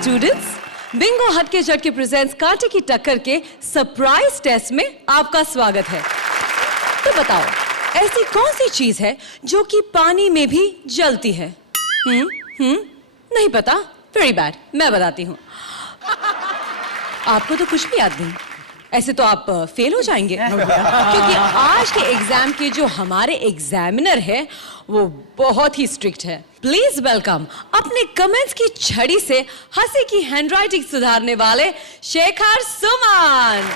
Students, Bingo हटके झटके presents कांटे की टक्कर के सरप्राइज टेस्ट में आपका स्वागत है। तो बताओ, ऐसी कौन सी चीज है जो कि पानी में भी जलती है? नहीं पता? वेरी बैड, मैं बताती हूँ। आपको तो कुछ भी याद नहीं, ऐसे तो आप फेल हो जाएंगे। क्योंकि आज के एग्जाम के जो हमारे एग्जामिनर है वो बहुत ही स्ट्रिक्ट है। प्लीज वेलकम अपने कमेंट्स की छड़ी से हंसी की हैंडराइटिंग सुधारने वाले शेखर सुमन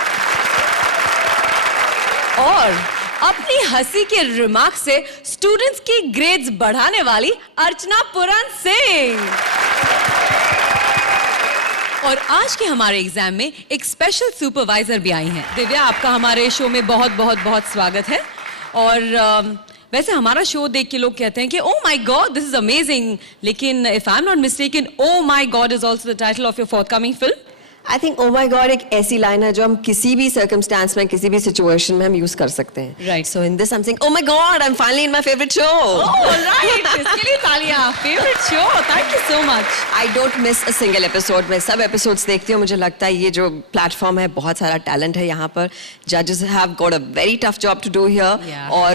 और अपनी हंसी के रिमार्क से स्टूडेंट्स की ग्रेड्स बढ़ाने वाली अर्चना पुरन सिंह। और आज के हमारे एग्जाम में एक स्पेशल सुपरवाइजर भी आई हैं। दिव्या, आपका हमारे शो में बहुत बहुत बहुत स्वागत है। और वैसे हमारा शो देख के लोग कहते हैं कि oh my God this is amazing, लेकिन if I am not mistaken oh my God is also the title of your forthcoming film. I think oh my God एक ऐसी लाइन है जो हम किसी भी सर्कमस्टांस में, किसी भी सिचुएशन में हम यूज कर सकते हैं। Right. So in this I am saying oh my God I am finally in my favourite show. Alright, इसके लिए तालियां। Favourite show, thank you so much. I don't miss a single episode. मैं सब episodes देखती हूँ। मुझे लगता है ये जो प्लेटफॉर्म है, बहुत सारा टैलेंट है यहाँ पर। जजेस have got a very tough job to do here. और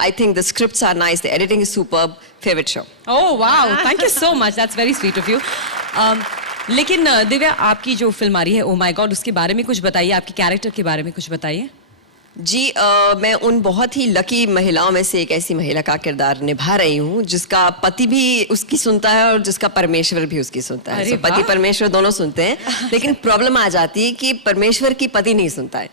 I think the scripts are nice, the editing is superb. Favourite show. Oh wow, thank you so much, that's very sweet of you. लेकिन दिव्या, आपकी जो film आ रही है ओह my God, उसके बारे में कुछ बताइए, आपके कैरेक्टर के बारे में कुछ बताइए। जी, मैं उन बहुत ही लकी महिलाओं में से एक ऐसी महिला का किरदार निभा रही हूँ जिसका पति भी उसकी सुनता है और जिसका परमेश्वर भी उसकी सुनता है। पति परमेश्वर दोनों सुनते हैं, लेकिन प्रॉब्लम आ जाती है कि परमेश्वर की पति नहीं सुनता है।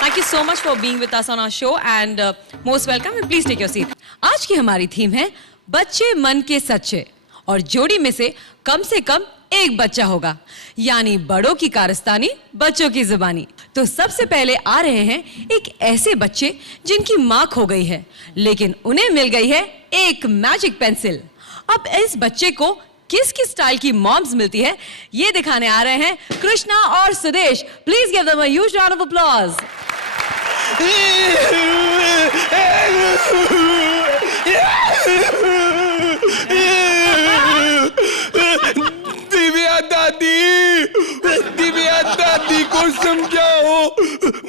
Thank you so much for being with us on our show and most welcome and please take your seat. आज की हमारी थीम है बच्चे मन के सच्चे, और जोड़ी में से कम एक बच्चा होगा, यानी बड़ों की कारस्तानी बच्चों की जुबानी। तो सबसे पहले आ रहे हैं एक ऐसे बच्चे जिनकी मां खो गई है, लेकिन उन्हें मिल गई है एक मैजिक पेंसिल। अब इस बच्चे को किस किस स्टाइल की मॉम्स मिलती है, ये दिखाने आ रहे हैं कृष्णा और Sudesh. Please give them a huge round of applause. Divya दादी को समझाओ,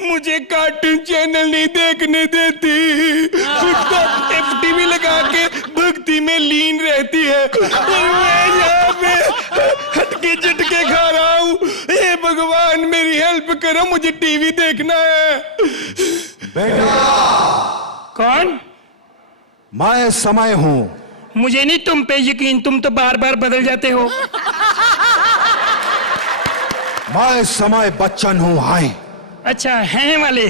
मुझे कार्टून चैनल नहीं देखने देती। खुद तो FTV लगा के भक्ति में लीन रहती है और मैं यहाँ पे हटके झटके खा रहा हूँ। हे भगवान, मेरी हेल्प करो, मुझे टीवी देखना है। बेटा। कौन? मैं समय हूँ। मुझे नहीं तुम पे यकीन, तुम तो बार बार बदल जाते हो। मैं समय बच्चन हूँ। हाय। अच्छा, हैं वाले।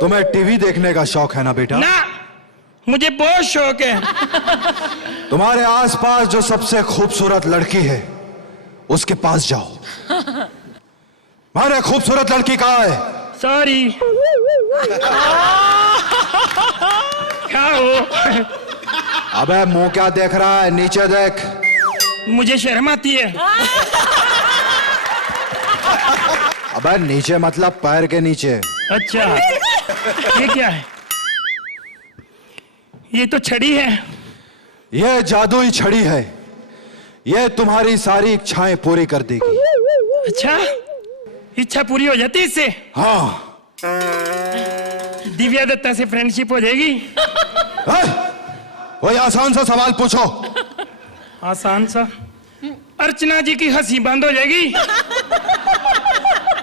तुम्हें टीवी देखने का शौक है ना बेटा? ना, मुझे बहुत शौक है। तुम्हारे आसपास जो सबसे खूबसूरत लड़की है उसके पास जाओ। मैंने खूबसूरत लड़की कहा है। सॉरी। क्या हो? अबे मुंह क्या देख रहा है, नीचे देख। मुझे शर्म आती है। अबे नीचे मतलब पैर के नीचे। अच्छा, ये क्या है? ये तो छड़ी है। ये जादुई छड़ी है, ये तुम्हारी सारी इच्छाएं पूरी कर देगी। अच्छा, इच्छा पूरी हो जाती है इससे? हाँ। दिव्या दत्ता से फ्रेंडशिप हो जाएगी? कोई आसान सा सवाल पूछो। आसान सा? अर्चना जी की हंसी बंद हो जाएगी?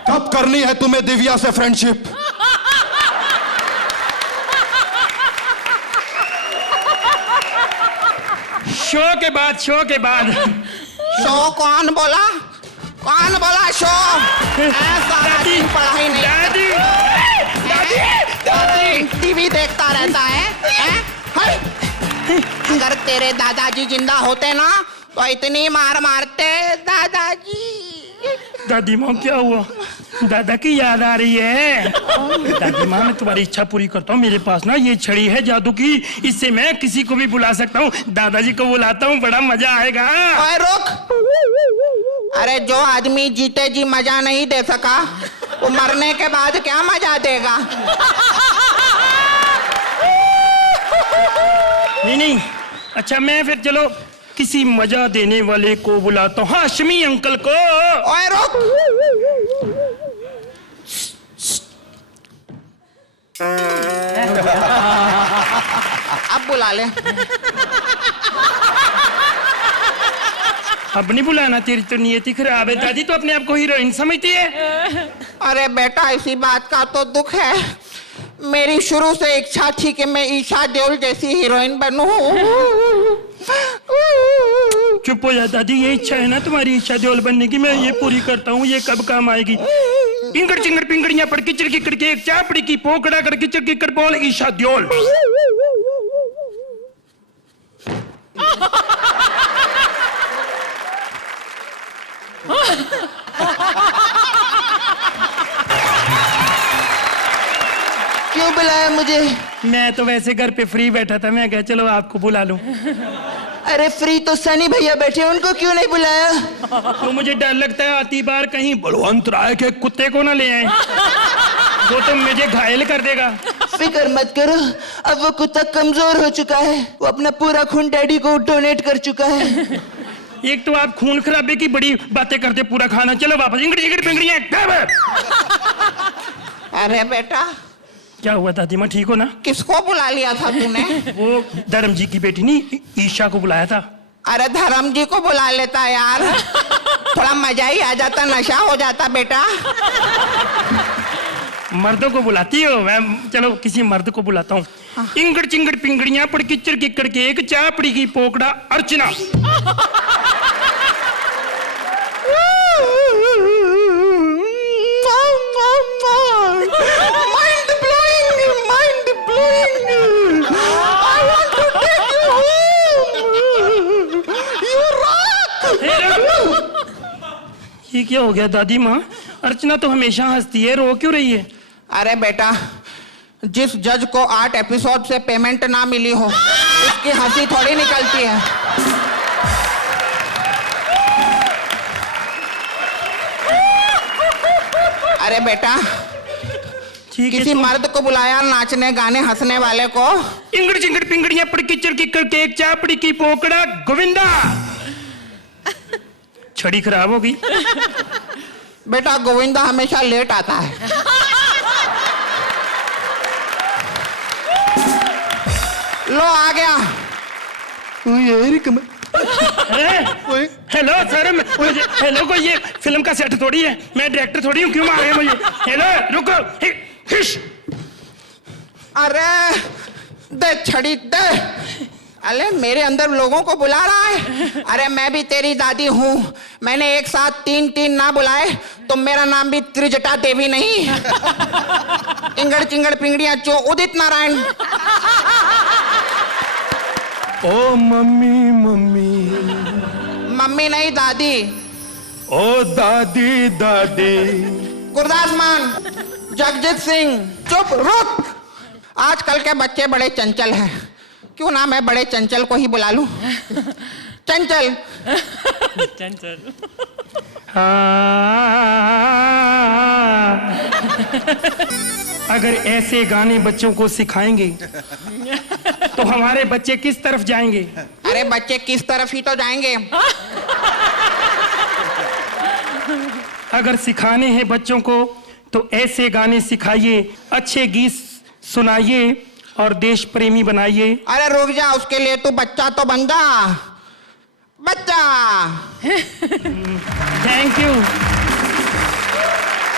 कब करनी है तुम्हें दिव्या से फ्रेंडशिप? शो के बाद, शो के बाद। शो कौन बोला? कौन बोला शो? सारा दिन पढ़ाई नहीं। दादी, दादी टीवी देखता रहता है? अगर तेरे दादाजी जिंदा होते ना तो इतनी मार मारते दादाजी। दादी माँ, क्या हुआ? दादा की याद आ रही है। दादी माँ, मैं तुम्हारी इच्छा पूरी करता हूँ। मेरे पास ना ये छड़ी है जादू की, इससे मैं किसी को भी बुला सकता हूँ। दादाजी को बुलाता हूँ, बड़ा मजा आएगा। ओए रुक। अरे जो आदमी जीते जी मजा नहीं दे सका, वो मरने के बाद क्या मजा देगा? नहीं, अच्छा मैं फिर चलो किसी मजा देने वाले को बुलाता हूँ, हाशमी अंकल को। ओए रुक। अब बुला ले। अब नहीं बुलाना, तेरी तो नियति खराब है। दादी तो अपने आप को हीरोइन समझती है। अरे बेटा, इसी बात का तो दुख है, मेरी शुरू से इच्छा थी कि मैं ईशा देओल जैसी हीरोइन बनूं। चुप हो जा दादी, ये इच्छा है ना तुम्हारी ईशा देओल बनने की, मैं ये पूरी करता हूँ। ये कब काम आएगी? इंगड़ चिंगड़ पिंगड़ियां पड़ किचड़ किकड़ के एक चापड़ी की पोकड़ा कर किचड़ किकड़ बोल ईशा देओल। क्यों बुलाया मुझे? मैं तो वैसे घर पे फ्री बैठा था, मैं कहा चलो आपको बुला लूं। अरे फ्री तो सनी भैया बैठे, उनको क्यों नहीं बुलाया? तो मुझे डर लगता है आती बार कहीं बलवंत राय के कुत्ते को ना ले आए, वो तो मुझे घायल कर देगा। फिक्र मत करो, अब वो कुत्ता कमजोर हो चुका है, वो अपना पूरा खून डैडी को डोनेट कर चुका है। एक तो आप खून खराबे की बड़ी बातें करते, पूरा खाना। चलो वापस। इंगड़ी चिंगड़ी पिंगड़ियां अरे बेटा, क्या हुआ दादी माँ, ठीक हो ना? किसको बुला लिया था तूने? वो धर्म जी की बेटी नहीं, ईशा को बुलाया था। अरे धर्म जी को बुला लेता यार, थोड़ा मजा ही आ जाता, नशा हो जाता बेटा। मर्दों को बुलाती हो? मैं चलो किसी मर्द को बुलाता हूँ। इंगड़ चिंगड़ पिंगड़ियां पड़ किचड़ किकड़ के एक चापड़ी की पोकड़ा अर्चना। ये क्या हो गया दादी माँ? अर्चना तो हमेशा हंसती है, रो क्यों रही है? अरे बेटा, जिस जज को 8 एपिसोड से पेमेंट ना मिली हो, उसकी हंसी थोड़ी निकलती है। अरे बेटा, ठीक है, किसी मर्द को बुलाया नाचने गाने हंसने वाले को। इंगड़ चिंगड़ पिंगड़ियां पड़ किचड़ किकड़ के एक चापड़ी की पोकड़ा गोविंदा। छड़ी खराब हो गई। बेटा गोविंदा हमेशा लेट आता है। लो आ गया। हेलो सर, हेलो को ये फिल्म का सेट थोड़ी है, मैं डायरेक्टर थोड़ी हूँ, क्यों मार रहे हैं मुझे? हेलो रुको, हिश। अरे दे छड़ी दे। अरे मेरे अंदर लोगों को बुला रहा है। अरे मैं भी तेरी दादी हूँ, मैंने एक साथ 3 ना बुलाए तो मेरा नाम भी त्रिजटा देवी नहीं। इंगड़ चिंगड़ पिंगड़ियां चो उदित नारायण। ओ मम्मी मम्मी। मम्मी नहीं दादी। ओ दादी दादी। गुरदास मान, जगजीत सिंह। चुप रुक। आजकल के बच्चे बड़े चंचल हैं, क्यों ना मैं बड़े चंचल को ही बुला लूं? चंचल। चंचल। अगर ऐसे गाने बच्चों को सिखाएंगे तो हमारे बच्चे किस तरफ जाएंगे? अरे बच्चे किस तरफ ही तो जाएंगे। अगर सिखाने हैं बच्चों को तो ऐसे गाने सिखाइए, अच्छे गीत सुनाइए और देश प्रेमी बनाइए। अरे रुक जा, उसके लिए तू बच्चा तो बन जा। बच्चा। Thank you.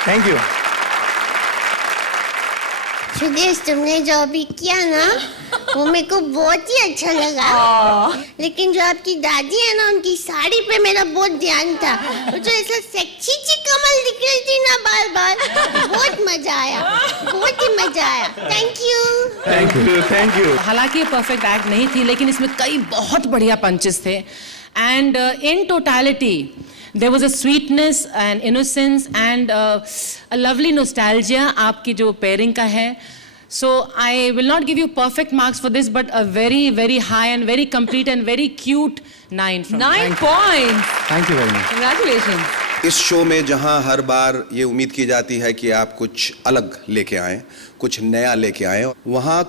Thank you. Sudesh, तुमने जो अभी किया ना, वो मेरे को बहुत ही अच्छा लगा। लेकिन जो आपकी दादी है ना, उनकी साड़ी पे मेरा बहुत ध्यान था। वो जो ऐसा सेक्सी सी कमल दिख रही थी ना बार बार, बहुत मजा आया, बहुत ही मजा आया। Thank you. Thank you. Thank you. हालांकि ये परफेक्ट एक्ट नहीं थी, लेकिन इसमें कई बहुत बढ़िया पंचेस थे। And in totality there was a sweetness and innocence and a lovely nostalgia आपकी जो pairing का है. So I will not give you perfect marks for this, but a very very high and very complete and very cute 9 from 9 points. Thank you very much. Congratulations. इस show में जहां हर बार ये उम्मीद की जाती है कि आप कुछ अलग लेके आएं, कुछ नया लेके आएं, वहां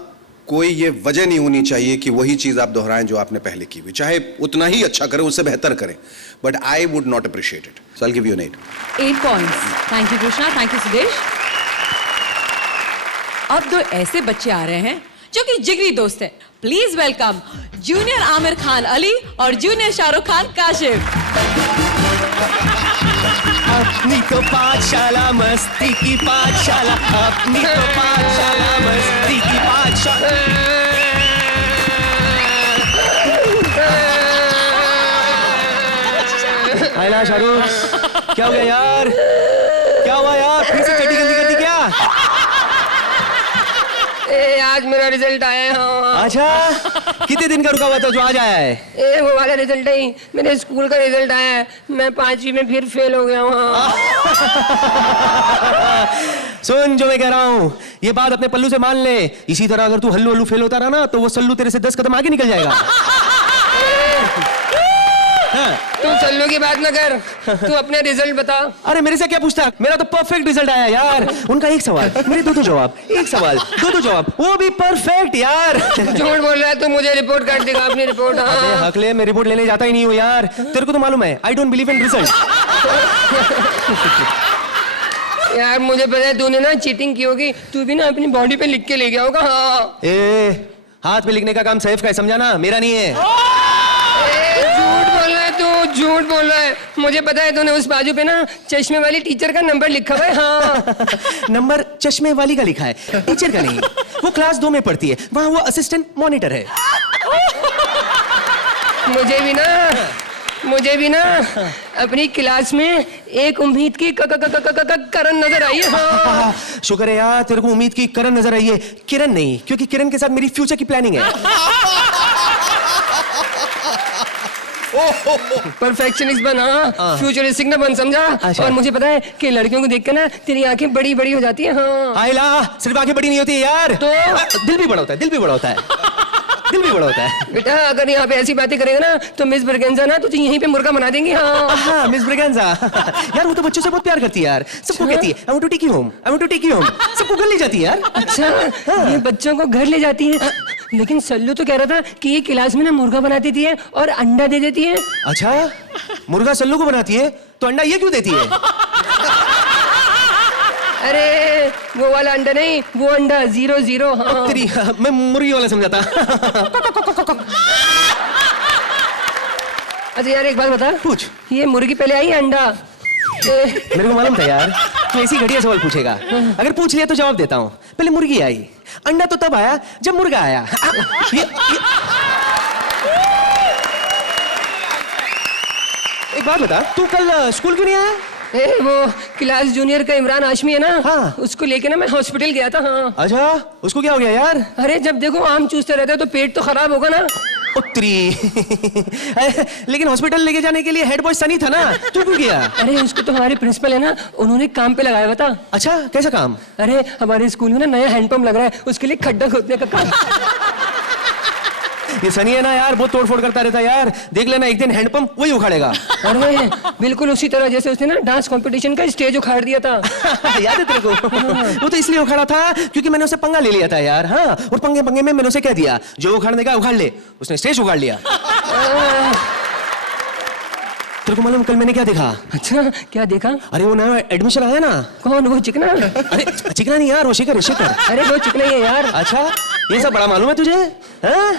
कोई ये वजह नहीं होनी चाहिए कि वही चीज आप दोहराएं जो आपने पहले की हुई, चाहे उतना ही अच्छा करें, उससे बेहतर करें, but I would not appreciate it, so I will give you 8 points. Thank you Krishna, thank you Sudesh. अब 2 ऐसे बच्चे आ रहे हैं जो कि जिगरी दोस्त है. Please welcome junior Aamir Khan Ali और जूनियर शाहरुख खान काशिफ. अपनी तो पाठशाला मस्ती की पाठशाला, अपनी तो पाठशाला मस्ती की पाठशाला. आयला शाहरुख, क्या हो गया यार? क्या हुआ यार? फिर से चड्डी गंदी कर दी क्या? आज मेरा रिजल्ट आया है. हाँ. अच्छा, कितने दिन का रुका हुआ था जो आज आया है? वो वाला रिजल्ट नहीं, मेरे स्कूल का रिजल्ट आया है. मैं 5वीं में फिर फेल हो गया हूँ. सुन जो मैं कह रहा हूँ, ये बात अपने पल्लू से मान ले. इसी तरह अगर तू हल्लू हल्लू फेल होता रहा ना, तो वो सल्लू तेरे से 10 कदम आगे निकल जाएगा. तू सल्लू की बात ना कर, तू अपने रिजल्ट बता. अरे मेरे से क्या पूछता? मेरा तो परफेक्ट रिजल्ट आया यार. उनका एक सवाल, मेरे 2 जवाब, एक सवाल 2 जवाब, वो भी परफेक्ट यार. झूठ बोल रहा है तू, मुझे रिपोर्ट कर देगा अपनी रिपोर्ट. अरे हकले, मैं रिपोर्ट लेने जाता ही नहीं हूँ यार. तेरे को तो मालूम है, I don't believe in result. यार मुझे पता है तूने ना चीटिंग की होगी, तू भी ना अपनी बॉडी पे लिख के ले गया होगा. हाँ. ए, हाथ पे लिखने का काम सैफ का है, समझा ना, मेरा नहीं है. झूठ बोल रहा है तू, झूठ बोल रहा है. मुझे पता है तूने उस बाजू पे ना चश्मे वाली टीचर का नंबर लिखा हुआ है. हाँ. नंबर चश्मे वाली का लिखा है, टीचर का नहीं. वो क्लास 2 में पढ़ती है, वहाँ वो असिस्टेंट मॉनिटर है. मुझे भी ना अपनी क्लास में एक उम्मीद की करण नजर आई है. हाँ. शुक्र है यार, तेरे को उम्मीद की करण नजर आई है, किरण नहीं, क्योंकि किरण के साथ मेरी फ्यूचर की प्लानिंग है. परफेक्शनिस्ट बना, फ्यूचरिस्टिक ना बन, समझा. अच्छा. और मुझे पता है कि लड़कियों को देख के ना तेरी आंखें बड़ी बड़ी हो जाती है. हाँ. आइला, सिर्फ आंखें बड़ी नहीं होती यार, तो दिल भी बड़ा होता है, दिल भी बड़ा होता है, दिल भी बड़ा होता है. बेटा अगर यहाँ पे ऐसी बातें करेगा ना तो मिस ब्रिगेंजा ना तुझे यहीं पे मुर्गा बना देंगी. हाँ. हाँ, मिस ब्रिगेंजा. यार वो तो बच्चों से बहुत प्यार करती है यार, सबको कहती है I want to take you home, I want to take you home. सबको घर ले जाती है यार. अच्छा, ये बच्चों को घर ले जाती है. लेकिन सल्लू तो कह रहा था कि ये क्लास में ना मुर्गा बना देती है और अंडा दे देती है. अच्छा, मुर्गा सल्लू को बनाती है तो अंडा ये क्यों देती है? अरे वो वाला अंडा नहीं, वो अंडा 0-0. हाँ. तेरी, मैं मुर्गी वाला समझाता. अच्छा यार एक बात बता, पूछ. ये मुर्गी पहले आई है अंडा? मेरे को मालूम था यार तू ऐसी घटिया सवाल पूछेगा. अगर पूछ लिया तो जवाब देता हूँ. पहले मुर्गी आई, अंडा तो तब आया जब मुर्गा आया. एक बात बता, तू कल स्कूल क्यों नहीं आया? वो क्लास जूनियर का इमरान हाशमी है ना. हाँ. उसको लेके ना मैं हॉस्पिटल गया था. हाँ. अच्छा, उसको क्या हो गया यार? अरे जब देखो आम चूसते रहते हो तो पेट तो खराब होगा ना. उत्तरी. लेकिन हॉस्पिटल लेके जाने के लिए हेड बॉय सनी था ना, तू क्यों गया? अरे उसको तो हमारे प्रिंसिपल है ना, उन्होंने काम पे लगाया हुआ था. अच्छा, कैसा काम? अरे हमारे स्कूल में ना नया हैंडपंप लग रहा है, उसके लिए खड्डा खोदने का काम. ये सनी है ना यार, बहुत तोड़फोड़ करता रहता है यार. देख लेना एक दिन हैंडपंप वही उखाड़ेगा. अरे बिल्कुल उसी तरह जैसे उसने ना डांस कंपटीशन का स्टेज उखाड़ दिया था. याद है तेरे को? वो तो इसलिए उखाड़ा था क्योंकि मैंने उसे पंगा ले लिया था यार. हाँ, और पंगे पंगे में मैंने उसे कह दिया जो उखाड़ने का उखाड़ ले. उसने स्टेज उखाड़ लिया. तेरे को मालूम कल मैंने क्या देखा? अच्छा, क्या देखा? अरे वो नया एडमिशन आया ना. कौन? वो चिकना? अरे चिकना नहीं यार, वो शिखर है, शिखर. अरे वो चिकना ही है यार. अच्छा, ये सब बड़ा मालूम है तुझे? हाँ?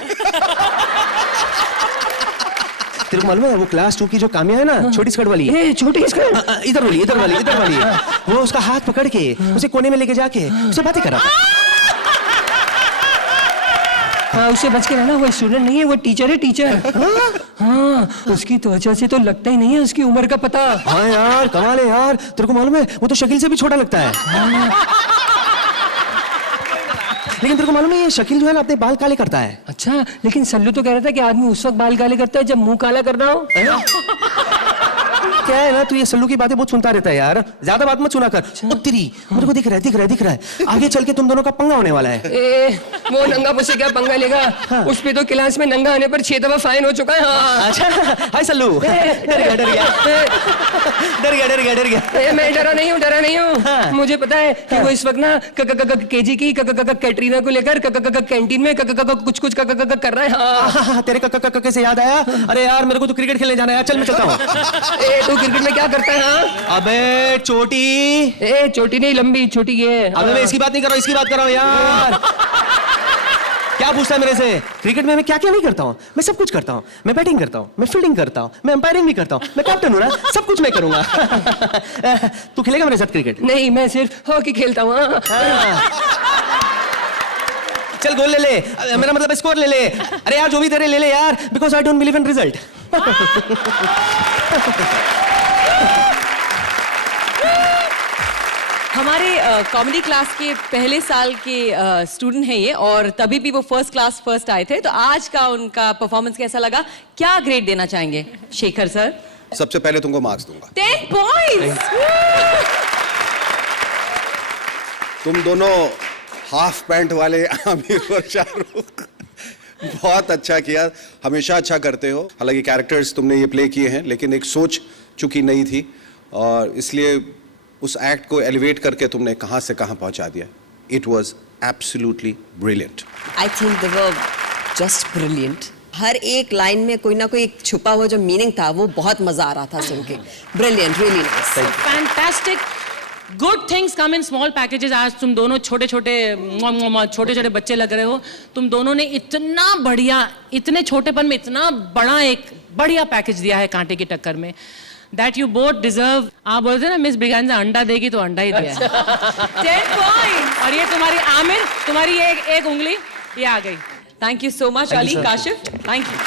तेरे को मालूम है वो क्लास 2 की जो काम्या है ना, छोटी स्कर्ट वाली. छोटी स्कर्ट? इधर वाली, इधर वाली, इधर वाली. वो उसका हाथ पकड़ के उसे कोने में लेके जाके उसे बातें करा था. हाँ, उससे बच के रहना, वो स्टूडेंट नहीं है, वो टीचर है, टीचर. हाँ, उसकी त्वचा से तो लगता ही नहीं है उसकी उम्र का पता. हाँ यार, कमाल है यार. तेरे को मालूम है वो तो शकील से भी छोटा लगता है. लेकिन तेरे को मालूम है ये शकील जो है ना अपने बाल काले करता है. अच्छा, लेकिन सल्लू तो कह रहा था कि आदमी उस वक्त बाल काले करता है जब मुंह काला करना हो. क्या है ना, तू ये सल्लू की बातें बहुत सुनता रहता है यार, ज्यादा बात मत सुना कर। तेरी मेरे को दिख रहा है आगे चल के तुम दोनों का पंगा होने वाला है। वो नंगा मुझसे क्या पंगा लेगा? उस पे तो क्लास में नंगा आने पर 6 दफा फाइन हो चुका है। हाँ। अच्छा, हाय सल्लू। डर गया। मैं डरा नहीं हूँ। हाँ। मुझे पता है कि वो इस वक्त ना केजी की कैटरीना को लेकर कैंटीन में कुछ कर रहा है। हाँ। तेरे कक्का से याद आया, अरे यार मेरे को तो क्रिकेट खेलने जाना है, चल मैं चलता हूँ। तू क्रिकेट में क्या करता है? हाँ? अबे चोटी। छोटी नहीं, लंबी छोटी ये। अबे मैं इसकी बात नहीं कर रहा हूँ, इसकी बात कर रहा हूँ यार। क्या पूछता है मेरे से? क्रिकेट में मैं क्या क्या नहीं करता हूँ? मैं सब कुछ करता हूँ। मैं बैटिंग करता हूँ, मैं फील्डिंग करता हूँ, मैं अंपायरिंग भी करता हूँ, मैं कैप्टन हूँ ना, सब कुछ मैं करूंगा। तू खेलेगा मेरे साथ क्रिकेट? नहीं, मैं सिर्फ हॉकी खेलता हूँ। चल गोल ले ले, मेरा मतलब स्कोर ले ले। अरे यार जो भी तेरे ले ले यार, because I don't believe in result. हमारे कॉमेडी क्लास के पहले साल के स्टूडेंट हैं ये, और तभी भी वो फर्स्ट क्लास फर्स्ट आए थे। तो आज का उनका परफॉर्मेंस कैसा लगा, क्या ग्रेड देना चाहेंगे शेखर सर? सबसे पहले तुमको मार्क्स दूंगा। 10 पॉइंट्स। तुम दोनों हाफ पैंट वाले आमिर और शाहरुख, बहुत अच्छा किया, हमेशा अच्छा करते हो। हालांकि कैरेक्टर्स तुमने ये प्ले किए हैं, लेकिन एक सोच चूंकि नई थी, और इसलिए उस एक्ट को एलिवेट करके तुमने कहां से कहां पहुंचा दिया। It was absolutely brilliant. I think they were just brilliant. हर एक लाइन में कोई ना कोई एक छुपा हुआ जो मीनिंग था, वो बहुत मजा आ रहा था सुन के। Brilliant, really nice, fantastic. Good things come in small packages. आज तुम दोनों छोटे छोटे बच्चे लग रहे हो। तुम दोनों ने इतना बढ़िया, इतने छोटेपन में इतना बड़ा एक बढ़िया पैकेज दिया है कांटे की टक्कर में। That you both deserve। आप बोलते हैं ना मिस ब्रिगेंजा अंडा देगी तो अंडा ही दिया है। 10 पॉइंट्स। और ये तुम्हारी आमिर, तुम्हारी एक उंगली ये आ गई। Thank you so much Ali, Kashif, thank you.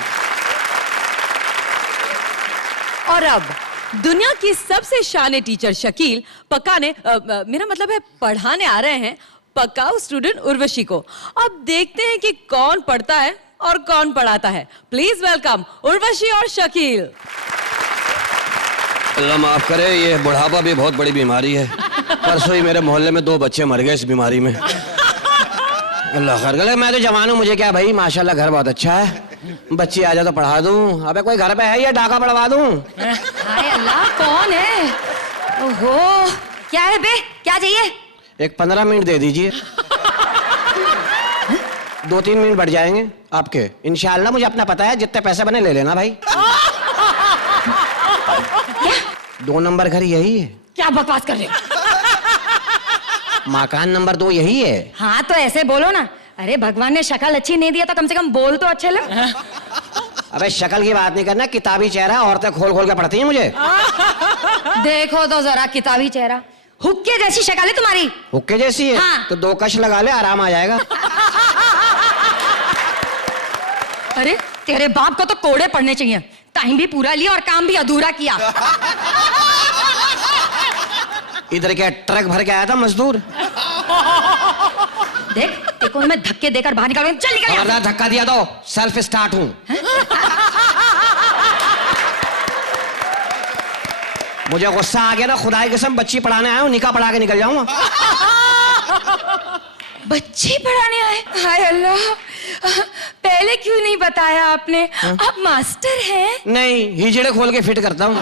और अब दुनिया की सबसे शाने टीचर शकील पकाने मेरा मतलब है पढ़ाने आ रहे हैं पकाऊ स्टूडेंट उर्वशी को। अब देखते हैं कि कौन पढ़ता है और कौन पढ़ाता है। प्लीज वेलकम उर्वशी और शकील। अल्लाह माफ करे, ये बुढ़ापा भी बहुत बड़ी बीमारी है। परसों ही मेरे मोहल्ले में 2 बच्चे मर गए इस बीमारी में। अल्लाह खैर करे, मैं तो जवान हूँ, मुझे क्या भाई, माशाल्लाह घर बहुत अच्छा है। बच्ची आ जाए तो पढ़ा दूं। अबे कोई घर पे है या डाका पढ़वा दूं? हाय अल्लाह, कौन है? ओहो, क्या है बे, क्या चाहिए? एक 15 मिनट दे दीजिए। 2-3 मिनट बढ़ जाएंगे आपके इंशाल्लाह। मुझे अपना पता है, जितने पैसे बने ले लेना भाई। क्या? 2 नंबर घर यही है। क्या बकवास कर रहे हो? मकान नंबर 2 यही है। हाँ तो ऐसे बोलो ना। अरे भगवान ने शक्ल अच्छी नहीं दिया तो कम से कम बोल तो अच्छे लग। अबे शक्ल की बात नहीं करना, किताबी चेहरा, औरतें खोल खोल के पढ़ती हैं मुझे। देखो तो जरा किताबी चेहरा, हुक्के जैसी शक्ल है तुम्हारी। हुक्के जैसी है? हाँ। तो 2 कश लगा ले, आराम आ जाएगा। अरे तेरे बाप को तो कोड़े पड़ने चाहिए। टाइम भी पूरा लिया और काम भी अधूरा किया। इधर क्या ट्रक भर के आया था मजदूर? देख देखो, मैं धक्के देकर बाहर निकाल, चल निकल यहाँ। खबरदार धक्का दिया तो सेल्फ स्टार्ट हूं। मुझे गुस्सा आ गया ना, खुदा की कसम, बच्ची पढ़ाने आया हूं, निकाह पढ़ा के निकल जाऊंगा। बच्चे पढ़ाने आए? हाय अल्लाह, पहले क्यों नहीं बताया आपने? आप मास्टर हैं? नहीं, हिजड़े खोल के फिट करता हूँ।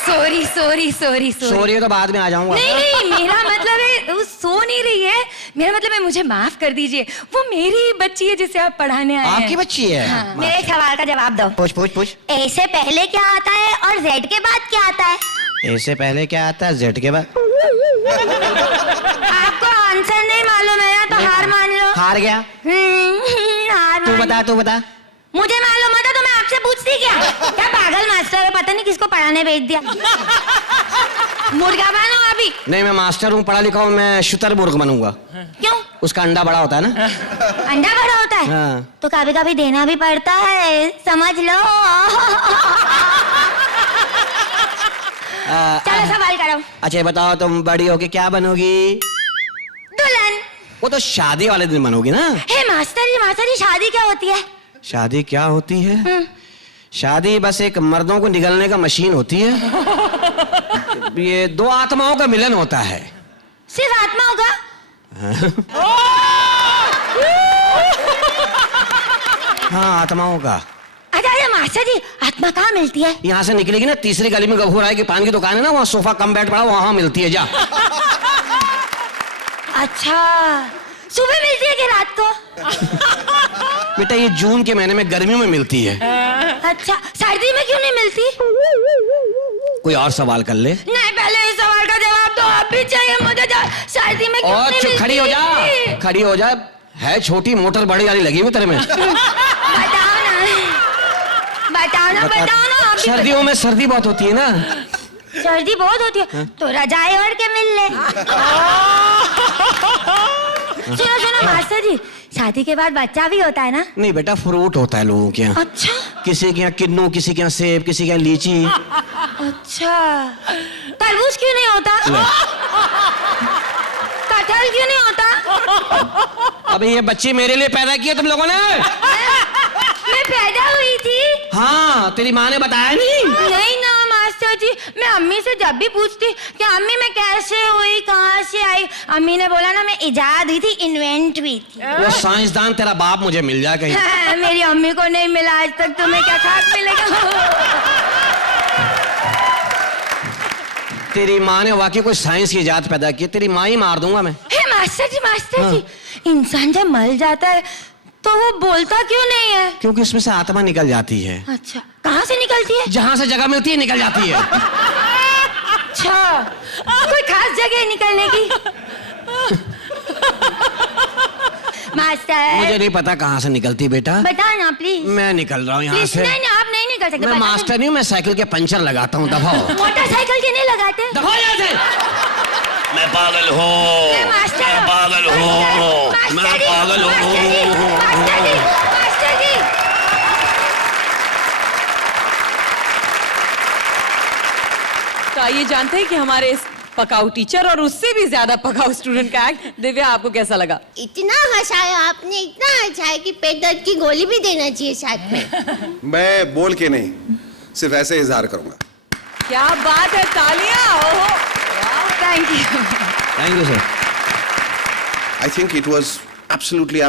सॉरी सॉरी सॉरी सॉरी तो बाद में आ जाऊंगा। नहीं नहीं, मेरा मतलब है वो सो नहीं रही है। मेरा मतलब है मुझे माफ कर दीजिए, वो मेरी बच्ची है जिसे आप पढ़ाने आए हैं। आपकी बच्ची है? हाँ। मेरे सवाल का जवाब दो। पूछ। ए से पहले क्या आता है और जेड के बाद क्या आता है? ए से पहले क्या आता है, जेड के बाद? आपको आंसर नहीं मालूम है तो हार मान लो। हार गया? हार तू मान। तू बता। मुझे मालूम होता तो मैं आपसे पूछती क्या? क्या पागल मास्टर है, पता नहीं किसको पढ़ाने भेज दिया। मुर्गा बनो अभी। नहीं, मैं मास्टर हूँ, पढ़ा लिखा हूँ, मैं शुतुरमुर्ग बनूंगा। क्यों? उसका अंडा बड़ा होता है ना। अंडा बड़ा होता है? हाँ। तो कभी कभी देना भी पड़ता है, समझ लो। चलो सवाल करो। अच्छा बताओ, तुम बड़ी होके क्या बनोगी? दुल्हन। वो तो शादी वाले दिन बनोगी ना। हे मास्टर जी शादी क्या होती है? शादी क्या होती है? शादी बस एक मर्दों को निगलने का मशीन होती है। ये दो आत्माओं का मिलन होता है। सिर्फ आत्माओं का? हाँ, आत्माओं का। अरे मास्टर जी, आत्मा कहाँ मिलती है? यहाँ से निकलेगी ना, तीसरी गली में गफूर राय की पान की दुकान है ना, वहाँ सोफा कम बेड पड़ा, वहाँ मिलती है। जा। अच्छा, सुबह मिलती है कि रात को? बेटा ये जून के महीने में गर्मियों में मिलती है। अच्छा, सर्दी में क्यों नहीं मिलती? कोई और सवाल कर ले। नहीं, पहले इस सवाल का जवाब तो आप भी चाहिए मुझे। सर्दी में क्यों और नहीं मिलती? खड़ी हो जा, खड़ी हो जा। है छोटी मोटर बड़ी वाली लगी हुई तेरे में। बताओ ना। सर्दियों में सर्दी बहुत होती है ना। सर्दी बहुत होती है तो रजाई ओढ़ के मिल ले। सुनो मास्टर जी, शादी के बाद बच्चा भी होता है ना? नहीं बेटा, फ्रूट होता है लोगों के यहाँ। अच्छा। किसी के यहाँ किन्नू, किसी के यहाँ सेब, किसी के यहाँ लीची। अच्छा, तरबूज क्यों नहीं होता? कटहल क्यों नहीं होता? अबे ये बच्ची मेरे लिए पैदा की है तुम लोगों ने। मैं पैदा हुई थी? हाँ, तेरी माँ ने बताया नहीं? नहीं ना मास्टर जी, मैं अम्मी से जब भी पूछती कि अम्मी मैं कैसे हुई, कहाँ से आई, अम्मी ने बोला ना मैं इजाद हुई थी, इन्वेंट हुई थी। वो साइंसदान तेरा बाप मुझे मिल जाए कहीं। हाँ, मेरी अम्मी को नहीं मिला आज तक, तुम्हें क्या खाक मिलेगा? तेरी माँ ने वाकई कोई साइंस की इजाद पैदा की, तेरी माँ ही मार दूंगा मैं। मास्टर जी, इंसान जब मर जाता है तो वो बोलता क्यों नहीं है? क्योंकि उसमें से आत्मा निकल जाती है। अच्छा, कहाँ से निकलती है? जहाँ से जगह मिलती है निकल जाती है। अच्छा, कोई खास जगह निकलने की? मास्टर, मुझे नहीं पता कहाँ से निकलती बेटा। बताओ ना प्लीज। मैं निकल रहा हूँ यहाँ से। नहीं, आप नहीं निकल सकते। मैं मास्टर नहीं हूँ, मैं साइकिल के पंचर लगाता हूँ। दबाओ। मोटरसाइकिल के नहीं लगाते? दबाओ यहाँ से। मैं पागल हूँ, मैं पागल हूँ, मैं पागल हूँ। मास्टर जी। तो आइए जानते हैं कि हमारे इस पकाऊ टीचर और उससे भी ज्यादा पकाऊ स्टूडेंट का एक्ट। दिव्या, आपको कैसा लगा? इतना हंसाया आपने, इतना हंसाया कि पेट दर्द की गोली भी देना चाहिए साथ में। मैं बोल के नहीं, सिर्फ ऐसे इजहार करूंगा। क्या बात है, तालियां। ओहो, thank you sir. I think it was absolutely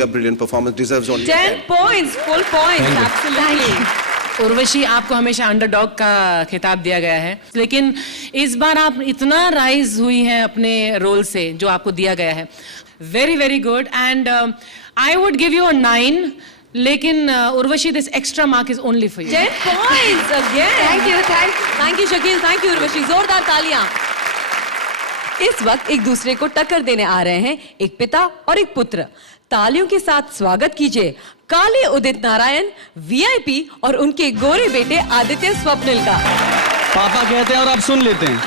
a brilliant performance. Deserves only 10 points, full points, absolutely. Urvashi, आपको हमेशा अंडरडॉग का खिताब दिया गया है, लेकिन इस बार आप इतना राइज हुई हैं अपने रोल से जो आपको दिया गया है। Very very good, and I would give you अ 9, लेकिन Urvashi, this extra mark is only for you. 10 points again. Thank you Shakeel, thank you Urvashi. जोरदार तालियां। इस वक्त एक दूसरे को टक्कर देने आ रहे हैं एक पिता और एक पुत्र। तालियों के साथ स्वागत कीजिए काले उदित नारायण वीआईपी और उनके गोरे बेटे आदित्य स्वप्निल का। पापा कहते हैं और आप सुन लेते हैं।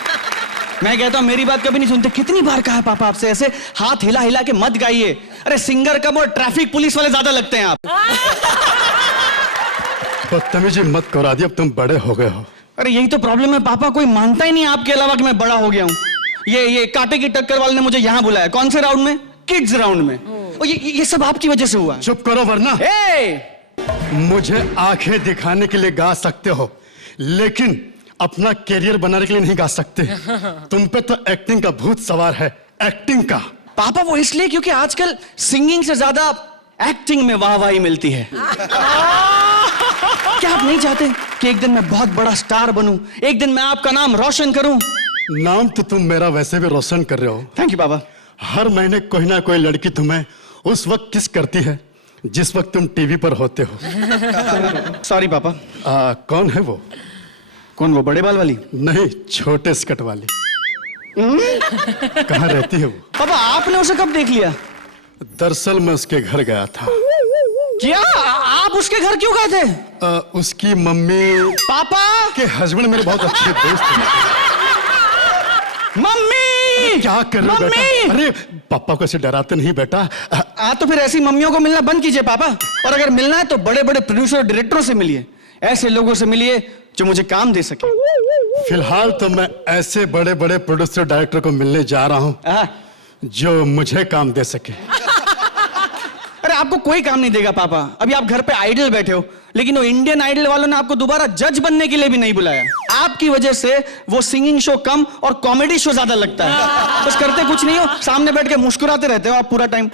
मैं कहता हूं मेरी बात कभी नहीं सुनते। कितनी बार कहा है पापा आपसे, ऐसे हाथ हिला हिला के मत गाइए। अरे सिंगर कम और ट्रैफिक पुलिस वाले ज्यादा लगते हैं आप। बदतमीजी मत करो आदि, अब तुम बड़े हो गए हो। अरे यही तो प्रॉब्लम है पापा, कोई मानता ही नहीं आपके अलावा कि मैं बड़ा हो गया हूँ। ये कांटे की टक्कर वाले ने मुझे यहाँ बुलाया। कौन से राउंड में? किड्स राउंड में। और ये सब आपकी वजह से हुआ। चुप करो वरना। मुझे आंखें दिखाने के लिए गा सकते हो, लेकिन अपना कैरियर बनाने के लिए नहीं गा सकते। तुम पे तो एक्टिंग का भूत सवार है, एक्टिंग का। पापा वो इसलिए क्योंकि आजकल सिंगिंग से ज्यादा एक्टिंग में वाहवाही मिलती है। क्या आप नहीं चाहते कि एक दिन मैं बहुत बड़ा स्टार बनूं, एक दिन मैं आपका नाम रोशन करूं? नाम तो तुम मेरा वैसे भी रोशन कर रहे हो। थैंक यू पापा। हर महीने कोई ना कोई लड़की तुम्हें उस वक्त किस करती है जिस वक्त तुम टीवी पर होते हो। सॉरी पापा। कौन है वो? कौन, वो बड़े बाल वाली? नहीं, छोटे स्कर्ट वाली। कहाँ रहती है वो? पापा आपने उसे कब देख लिया? दरअसल मैं उसके घर गया था। क्या आप उसके घर क्यों गए थे? उसकी मम्मी पापा के हस्बैंड मेरे बहुत अच्छे दोस्त हैं। मम्मी! क्या कर रहे हो बेटा? अरे पापा को ऐसे डराते नहीं बेटा। तो फिर ऐसी मम्मियों को मिलना बंद कीजिए पापा, और अगर मिलना है तो बड़े बड़े प्रोड्यूसर और डायरेक्टरों से मिलिए। ऐसे लोगों से मिलिए जो मुझे काम दे सके। फिलहाल तो मैं ऐसे बड़े बड़े प्रोड्यूसर डायरेक्टर को मिलने जा रहा हूँ जो मुझे काम दे सके। अरे आपको कोई काम नहीं देगा पापा। अभी आप घर पे आइडल बैठे हो, लेकिन वो इंडियन आइडल वालों ने आपको दोबारा जज बनने के लिए भी नहीं बुलाया। आपकी वजह से वो सिंगिंग शो कम और कॉमेडी शो ज्यादा लगता है। बस करते कुछ नहीं हो, सामने बैठ के मुस्कुराते रहते हो आप पूरा टाइम।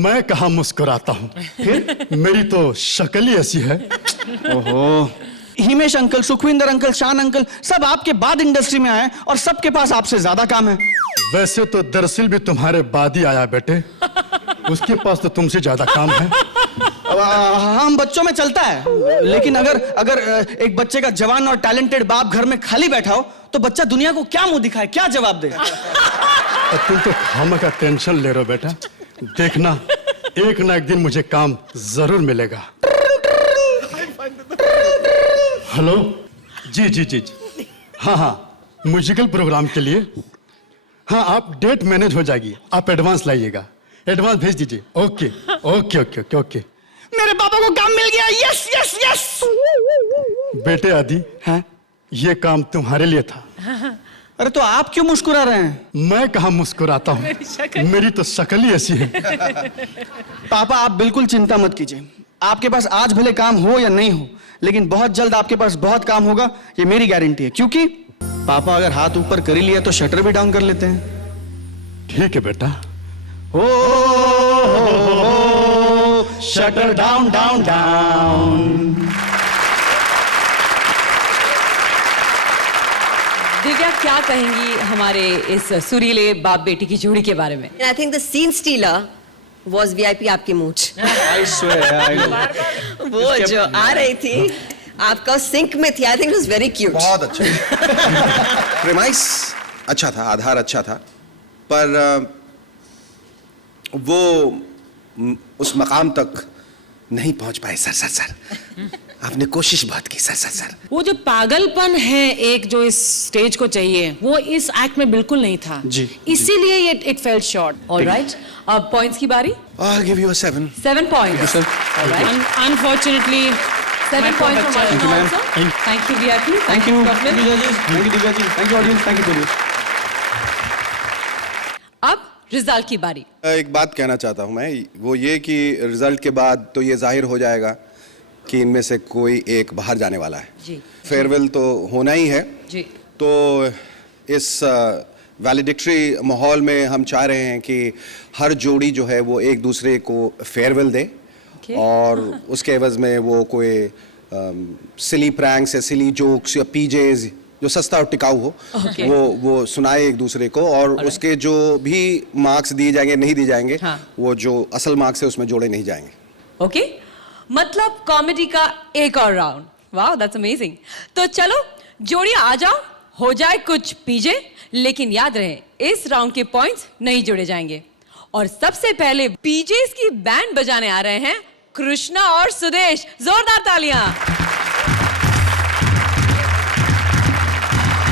मैं कहाँ मुस्कुराता हूँ, फिर मेरी तो शक्ल ही ऐसी है। ओहो, हिमेश अंकल, सुखविंदर अंकल, शान अंकल सब आपके बाद इंडस्ट्री में आए और सबके पास आपसे ज्यादा काम है। वैसे तो दरअसल भी तुम्हारे बाद ही आया बेटे, उसके पास तो तुमसे ज्यादा काम है। हम बच्चों में चलता है, लेकिन अगर एक बच्चे का जवान और टैलेंटेड बाप घर में खाली बैठा हो तो बच्चा दुनिया को क्या मुंह दिखाए, क्या जवाब दे? तुम तो खामा का टेंशन ले रहे हो बेटा, देखना एक ना एक दिन मुझे काम जरूर मिलेगा। हेलो, जी जी जी जी, हाँ, म्यूजिकल प्रोग्राम के लिए। हाँ, आप डेट मैनेज हो जाएगी, आप एडवांस लाइएगा, एडवांस भेज दीजिए। Okay okay okay okay okay. मेरे पापा को काम मिल गया, यस यस यस। बेटे आदि, हाँ? ये काम तुम्हारे लिए था। अरे तो आप क्यों मुस्कुरा रहे हैं? मैं कहाँ मुस्कुराता हूँ, मेरी तो शक्ल ही ऐसी है। पापा आप बिल्कुल चिंता मत कीजिए, आपके पास आज भले काम हो या नहीं हो, लेकिन बहुत जल्द आपके पास बहुत काम होगा, ये मेरी गारंटी है। क्योंकि पापा अगर हाथ ऊपर कर ही लिया तो शटर भी डाउन कर लेते हैं। ठीक है बेटा। हो shutter down down down. Divya, क्या कहेंगी हमारे इस सुरीले बाप बेटी की जोड़ी के बारे में? I think the scene stealer was VIP आपकी मूंछ। आई स्वेयर, वो जो आ रही थी आपका सिंक में थी। I think it was very cute. बहुत अच्छा। प्रेमाइस अच्छा था, आधार अच्छा था, पर वो उस मकाम तक नहीं पहुंच पाए। सर आपने कोशिश बहुत की सर। वो जो पागलपन है एक जो इस स्टेज को चाहिए, वो इस एक्ट में बिल्कुल नहीं था जी, इसीलिए ये इट फेल्ट शॉर्ट। ऑलराइट, अब पॉइंट्स की बारी। I'll give you a 7. 7 points. Unfortunately, 7 points from Thank you, Arjun ma'am. also. Thank you, VIP. Thank you, Swapnil. Thank you जजेस, thank you Divya ji, thank you audience, thank you police. अब result की बारी। एक बात कहना चाहता हूं मैं, वो ये कि रिजल्ट के बाद तो ये जाहिर हो जाएगा कि इनमें से कोई एक बाहर जाने वाला है। जी। फेयरवेल तो होना ही है। जी। तो इस वैलिडिक्टरी माहौल में हम चाह रहे हैं कि हर जोड़ी जो है वो एक दूसरे को फेयरवेल दे, और उसके एवज में वो कोई सिली प्रैंक्स या सिली जोक्स या पीजेज जो सस्ता और टिकाऊ हो, वो सुनाए एक दूसरे को, और उसके जो भी मार्क्स दिए जाएंगे नहीं दिए जाएंगे, वो जो असल मार्क्स है उसमें जोड़े नहीं जाएंगे। ओके, मतलब कॉमेडी का एक और राउंड। वाह, दैट्स अमेजिंग। तो चलो जोड़ियां आ जाओ, हो जाए कुछ पीजे, लेकिन याद रहे इस राउंड के पॉइंट्स नहीं जोड़े जाएंगे। और सबसे पहले पीजेस की बैंड बजाने आ रहे हैं कृष्णा और सुदेश। जोरदार तालियां।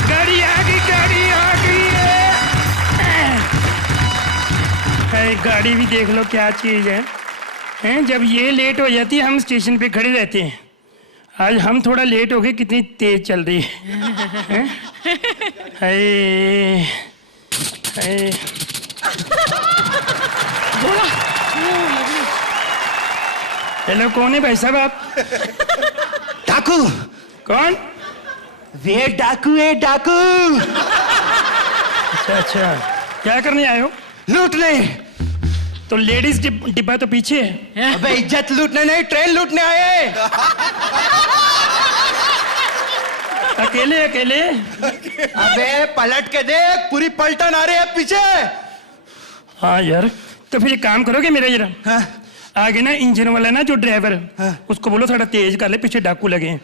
गाड़ी आ गई है। गाड़ी भी देख लो क्या चीज है। हैं, जब ये लेट हो जाती है हम स्टेशन पे खड़े रहते हैं। आज हम थोड़ा लेट हो गए, कितनी तेज चल रही है। हाय हाय। हेलो, कौन है भाई साहब आप? डाकू। कौन? वे डाकू है, डाकू। अच्छा, क्या करने आए हो? लूटने। तो लेडीज डिब्बा तो पीछे है। अबे इज्जत लूटने नहीं, ट्रेन लूटने आए। अकेले? अबे पलट के देख, पूरी पलटन आ रही है पीछे। हाँ यार, तो फिर एक काम करोगे मेरा जरा? हाँ? आगे ना इंजन वाला ना जो ड्राइवर, हाँ? उसको बोलो थोड़ा तेज कर ले, पीछे डाकू लगे हैं।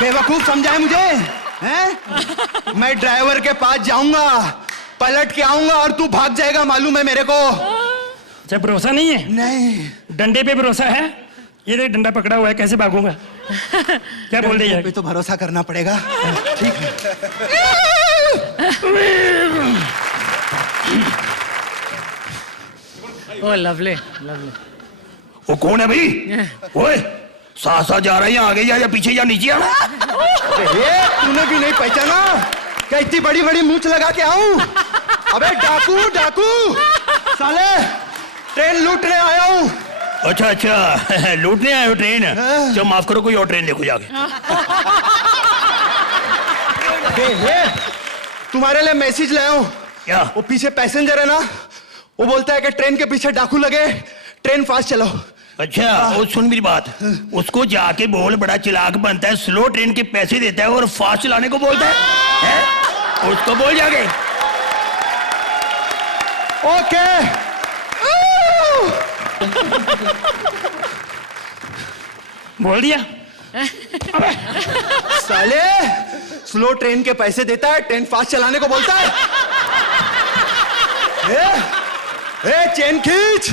बेवकूफ समझाए मुझे हैं? मैं ड्राइवर के पास जाऊंगा, पलट के आऊंगा और तू भाग जाएगा, मालूम है मेरे को। अच्छा, भरोसा नहीं है? नहीं। डंडे पे भरोसा है? ये देख डंडा पकड़ा हुआ है, कैसे भागूंगा? क्या बोल रही है? पे तो भरोसा करना पड़ेगा। ठीक है। ओह लवली। वो कौन है भाई? ओए, साथ जा रहा है, आगे या पीछे या नीचे आना? तूने भी नहीं पहचाना? क्या इतनी बड़ी बड़ी मूंछ लगा के आऊं? अबे डाकू डाकू साले ट्रेन लूटने आया हूँ। अच्छा अच्छा लूटने आए हो ट्रेन? चलो माफ करो, कोई और ट्रेन देखो जाके। तुम्हारे लिए मैसेज लाया हूँ। क्या? वो पीछे पैसेंजर है ना, वो बोलता है कि ट्रेन के पीछे डाकू लगे, ट्रेन फास्ट चलाओ। अच्छा वो सुन मेरी बात, उसको जाके बोल, बड़ा चिलाक बनता है, स्लो ट्रेन के पैसे देता है और फास्ट चलाने को बोलता है? उसको बोल जाके। ओके बोल दिया। साले स्लो ट्रेन के पैसे देता है, ट्रेन फास्ट चलाने को बोलता है। ए चेन खींच,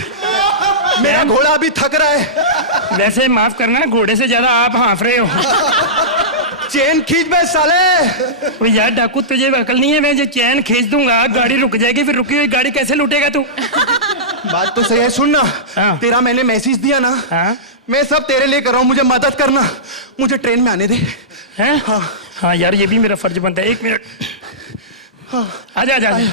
मेरा घोड़ा अभी थक रहा है। वैसे माफ करना, घोड़े से ज्यादा आप हाँफ रहे हो। चेन खींच बे साले। वो यार डाकू, तुझे अकल नहीं है? मैं जो चैन खींच दूंगा गाड़ी रुक जाएगी, फिर रुकी हुई गाड़ी कैसे लूटेगा तू? बात तो सही है, सुन ना। हाँ। तेरा मैंने मैसेज दिया ना। हाँ? मैं सब तेरे लिए कर रहा हूँ, मुझे मदद करना, मुझे ट्रेन में आने दे। हैं? हाँ। हाँ यार ये भी मेरा फर्ज बनता है। 1 मिनट। आजा आजा आजा।